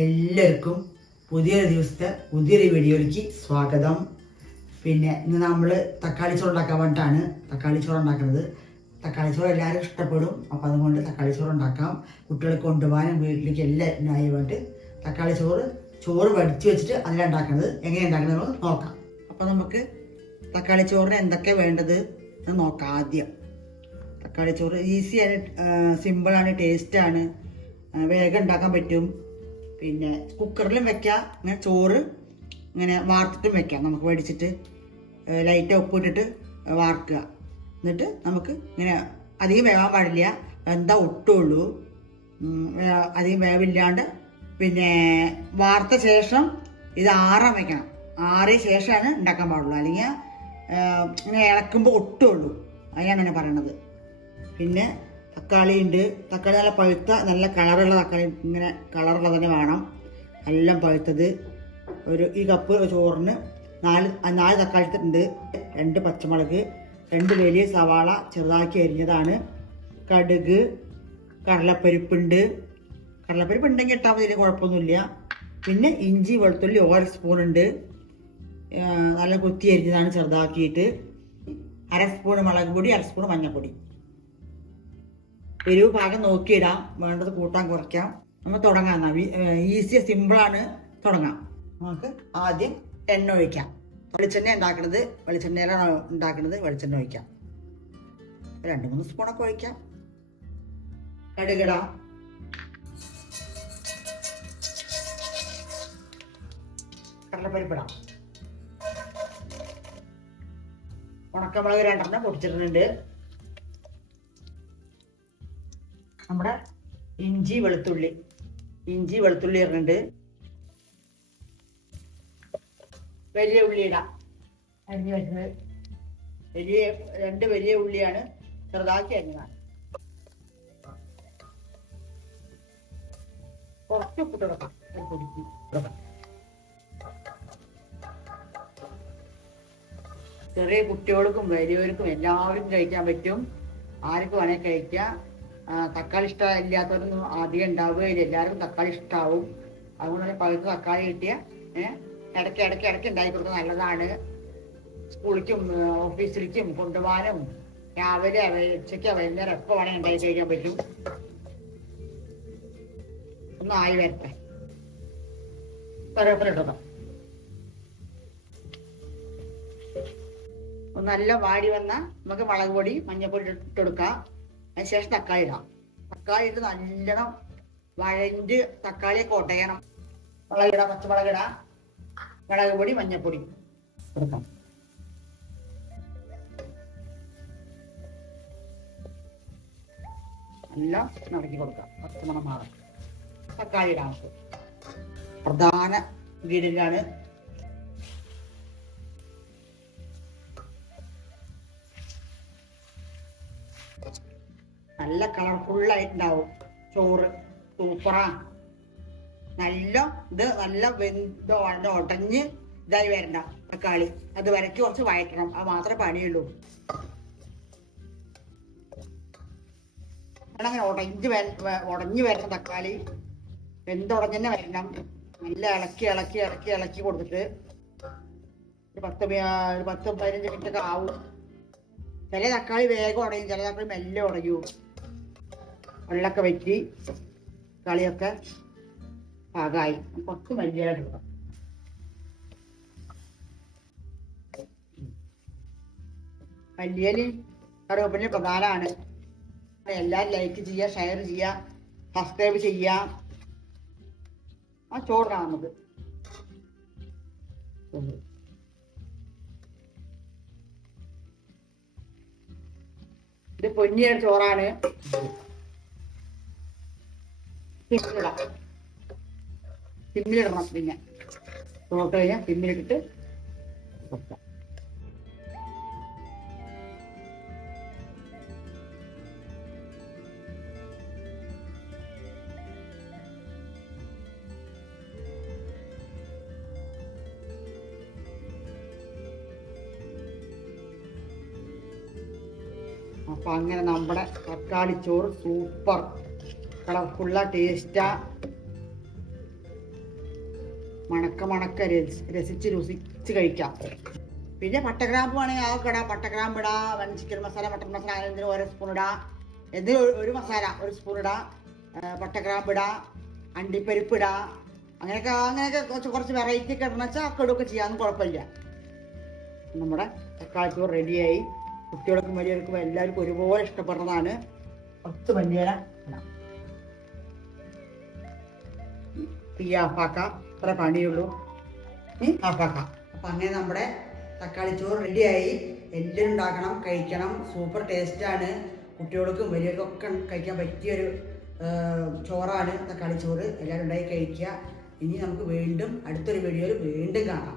എല്ലാവർക്കും പുതിയൊരു ദിവസത്തെ പുതിയൊരു വീഡിയോയിലേക്ക് സ്വാഗതം. പിന്നെ ഇന്ന് നമ്മൾ തക്കാളി ചോറ് ഉണ്ടാക്കാൻ വേണ്ടിയിട്ടാണ് തക്കാളി ചോറ് ഉണ്ടാക്കുന്നത്. തക്കാളി ചോറ് എല്ലാവരും ഇഷ്ടപ്പെടും. അപ്പോൾ അതുകൊണ്ട് തക്കാളി ചോറ് ഉണ്ടാക്കാം. കുട്ടികളെ കൊണ്ടുപോകാനും വീട്ടിലേക്ക് എല്ലാം ആയി വേണ്ടി തക്കാളി ചോറ് ചോറ് വടിച്ച് വെച്ചിട്ട് അതിലുണ്ടാക്കുന്നത് എങ്ങനെ ഉണ്ടാക്കുന്നത് നമുക്ക് നോക്കാം. അപ്പോൾ നമുക്ക് തക്കാളി ചോറിന് എന്തൊക്കെ വേണ്ടത് എന്ന് നോക്കാം ആദ്യം. തക്കാളി ചോറ് ഈസിയാണ് സിമ്പിളാണ് ടേസ്റ്റാണ് വേഗം ഉണ്ടാക്കാൻ പറ്റും. പിന്നെ കുക്കറിലും വെക്കാം. ഇങ്ങനെ ചോറ് ഇങ്ങനെ വാർത്തിട്ടും വെക്കാം. നമുക്ക് മേടിച്ചിട്ട് ലൈറ്റ് ഉപ്പിട്ടിട്ട് വാർക്കുക. എന്നിട്ട് നമുക്ക് ഇങ്ങനെ അധികം വേവാൻ പാടില്ല. എന്താ ഒട്ടുള്ളൂ. അധികം വേവില്ലാണ്ട് പിന്നെ വാർത്ത ശേഷം ഇത് ആറാൻ വെക്കണം. ആറിയ ശേഷമാണ് ഉണ്ടാക്കാൻ പാടുള്ളൂ. അല്ലെങ്കിൽ ഇങ്ങനെ ഇളക്കുമ്പോൾ ഒട്ടുള്ളൂ. അതിനാണ് ഞാൻ പറയണത്. പിന്നെ തക്കാളി ഉണ്ട് തക്കാളി നല്ല പഴുത്ത നല്ല കളറുള്ള തക്കാളി ഇങ്ങനെ കളറുള്ള തന്നെ വേണം. എല്ലാം പഴുത്തത്. ഒരു ഈ കപ്പ് ചോറിന് നാല് നാല് തക്കാളി ഉണ്ട് രണ്ട് പച്ചമുളക് രണ്ട് വലിയ സവാള ചെറുതാക്കി അരിഞ്ഞതാണ്. കടുക് കടലപ്പരിപ്പുണ്ട്. കടലപ്പരിപ്പ് ഉണ്ടെങ്കിൽ ഇട്ടാൽ മതി കുഴപ്പമൊന്നുമില്ല. പിന്നെ ഇഞ്ചി വെളുത്തുള്ളി ഓരോ സ്പൂൺ ഉണ്ട്. നല്ല കുത്തി അരിഞ്ഞതാണ് ചെറുതാക്കിയിട്ട്. അര സ്പൂൺ മുളക് പൊടി അര സ്പൂൺ മഞ്ഞൾപ്പൊടി. എരിവ് പാകം നോക്കിയിടാം. വേണ്ടത് കൂട്ടാൻ കുറയ്ക്കാം. നമുക്ക് തുടങ്ങാം എന്നാൽ ഈസി സിമ്പിളാണ് തുടങ്ങാം. നമുക്ക് ആദ്യം എണ്ണ ഒഴിക്കാം. വെളിച്ചെണ്ണ ഉണ്ടാക്കുന്നത് വെളിച്ചെണ്ണയിലാണ് ഉണ്ടാക്കുന്നത് വെളിച്ചെണ്ണ ഒഴിക്കാം. രണ്ട് മൂന്ന് സ്പൂണൊക്കെ ഒഴിക്കാം. കടുകിടാം. കടലപ്പരിപ്പിടാം. ഉണക്കമുളക് രണ്ടെണ്ണം പൊടിച്ചിട്ടുണ്ട് നമ്മുടെ ഇഞ്ചി വെളുത്തുള്ളി. ഇഞ്ചി വെളുത്തുള്ളി ഇടുന്നുണ്ട് വലിയ ഉള്ളി ഇടാം. അരിഞ്ഞു വെച്ചത്. വലിയ രണ്ട് വലിയ ഉള്ളിയാണ് ചെറുതാക്കി അരിഞ്ഞതാണ് കുറച്ച് ഉപ്പ് പൊടിക്ക് കൊടുക്കാം. ചെറിയ കുട്ടികൾക്കും വലിയവർക്കും എല്ലാവർക്കും കഴിക്കാൻ പറ്റും. ആർക്കും വേണേൽ കഴിക്കാം. തക്കാളി ഇഷ്ടമില്ലാത്തവരൊന്നും ആദ്യം ഉണ്ടാവുകയില്ല. എല്ലാവർക്കും തക്കാളി ഇഷ്ടമാവും അതുകൊണ്ട് തന്നെ പകുതി തക്കാളി കിട്ടിയ ഇടയ്ക്ക് ഇടയ്ക്ക് ഇടയ്ക്ക് ഉണ്ടാക്കി കൊടുക്കുന്നത് നല്ലതാണ്. സ്കൂളിലേക്കും ഓഫീസിലേക്കും കൊണ്ടുപോകാനും രാവിലെ ഉച്ചയ്ക്ക് വൈകുന്നേരം എപ്പോൾ വേണമെങ്കിൽ ഉണ്ടാക്കി കഴിക്കാൻ പറ്റും. ഒന്ന് ആയി വരട്ടെ. നല്ല വാടി വന്ന നമുക്ക് മുളക് പൊടി മഞ്ഞൾപ്പൊടി ഇട്ട് കൊടുക്കാം. അതിന് ശേഷം തക്കാളി ഇടാം. തക്കാളി ഇട്ട് നല്ലോണം വഴഞ്ഞ് തക്കാളിയെ ഒട്ടയണം മുളക് ഇടാം പച്ചമുളക് ഇടാം. മുളക് പൊടി മഞ്ഞപ്പൊടി കൊടുക്കാം. എല്ലാം നടക്കി കൊടുക്കാം. പച്ചമണം മാറാം തക്കാളി ഇടാം പ്രധാന ഇൻഗ്രീഡിയന്റാണ് നല്ല കളർഫുള്ളായിട്ടുണ്ടാവും ചോറ് സൂപ്പറാ. നല്ല ഇത് നല്ല വെന്ത് ഉടഞ്ഞ് ഇതായി വരണ്ട തക്കാളി. അത് വരയ്ക്ക് കുറച്ച് വഴറ്റണം. അത് മാത്രമേ പണിയുള്ളൂ. അങ്ങനെ ഉടഞ്ഞ് വര- ഉടഞ്ഞ് വരുന്ന തക്കാളി വെന്തുടഞ്ഞ് തന്നെ വരണം. നല്ല ഇളക്കി ഇളക്കി ഇളക്കി ഇളക്കി കൊടുത്തിട്ട് ഒരു പത്ത് ഒരു പത്ത് പതിനഞ്ച് മിനിറ്റ് ഒക്കെ ആവും. ചില തക്കാളി വേഗം ഉടയും ചില തക്കാളി മെല്ലെ ഉടയൂ വെള്ളമൊക്കെ വെച്ച് കളിയൊക്കെ പാകമായി കുറച്ച് മല്ലിയില ഇടുക മല്ലിയലി കറിവേപ്പില പ്രധാനമാണ് എല്ലാവരും ലൈക്ക് ചെയ്യുക ഷെയർ ചെയ്യുക സബ്സ്ക്രൈബ് ചെയ്യുക ആ ചോറിനാണ് നമുക്ക്. ഇത് പൊന്നിയുടെ ചോറാണ്. സിമ്മിലിടാം. സിമ്മിലിടണം പിന്നെ. ചോട്ട് കഴിഞ്ഞാൽ സിമ്മിലിട്ടിട്ട് വെക്കാം. അപ്പൊ അങ്ങനെ നമ്മുടെ തക്കാളി ചോറ് സൂപ്പർ. കളർഫുള്ള ടേസ്റ്റാ മണക്ക മണക്ക രസി- രസിച്ച് രുസിച്ച് കഴിക്കാം. പിന്നെ പട്ടഗ്രാമ്പ് വേണമെങ്കിൽ അതൊക്കെ ഇടാം. പട്ടഗ്രാമ്പ് ഇടാ. One chicken masala mutton masala അങ്ങനെ ഓരോ സ്പൂൺ ഇടാം. എന്തെങ്കിലും ഒരു- മസാല ഒരു സ്പൂൺ ഇടാം. പട്ടഗ്രാമ്പ് ഇടാ. അണ്ടിപ്പരിപ്പ് ഇടാം. അങ്ങനെയൊക്കെ അങ്ങനെയൊക്കെ കുറച്ച് കുറച്ച് വെറൈറ്റി ഒക്കെ ഇടണം വെച്ചാൽ ഒക്കെ ഇടുകയൊക്കെ ചെയ്യാമെന്ന് കുഴപ്പമില്ല. നമ്മുടെ തക്കാളിക്കൂർ റെഡിയായി കുട്ടികൾക്കും വലിയവർക്കും എല്ലാവർക്കും ഒരുപോലെ ഇഷ്ടപ്പെടുന്നതാണ്. പത്ത് മല്ലിയില തീ ആഫാക്കാം അത്ര പണിയുള്ളൂ. ആപ്പാക്ക ആഫാക്കാം അപ്പം അങ്ങനെ നമ്മുടെ തക്കാളി ചോറ് റെഡിയായി. എല്ലാവരും ഉണ്ടാക്കണം കഴിക്കണം. സൂപ്പർ ടേസ്റ്റാണ് കുട്ടികൾക്കും വലിയവർക്കൊക്കെ കഴിക്കാൻ പറ്റിയൊരു ചോറാണ് തക്കാളി ചോറ്. എല്ലാവരും ഉണ്ടായി കഴിക്കുക. ഇനി നമുക്ക് വീണ്ടും അടുത്തൊരു വീഡിയോയിൽ വീണ്ടും കാണാം.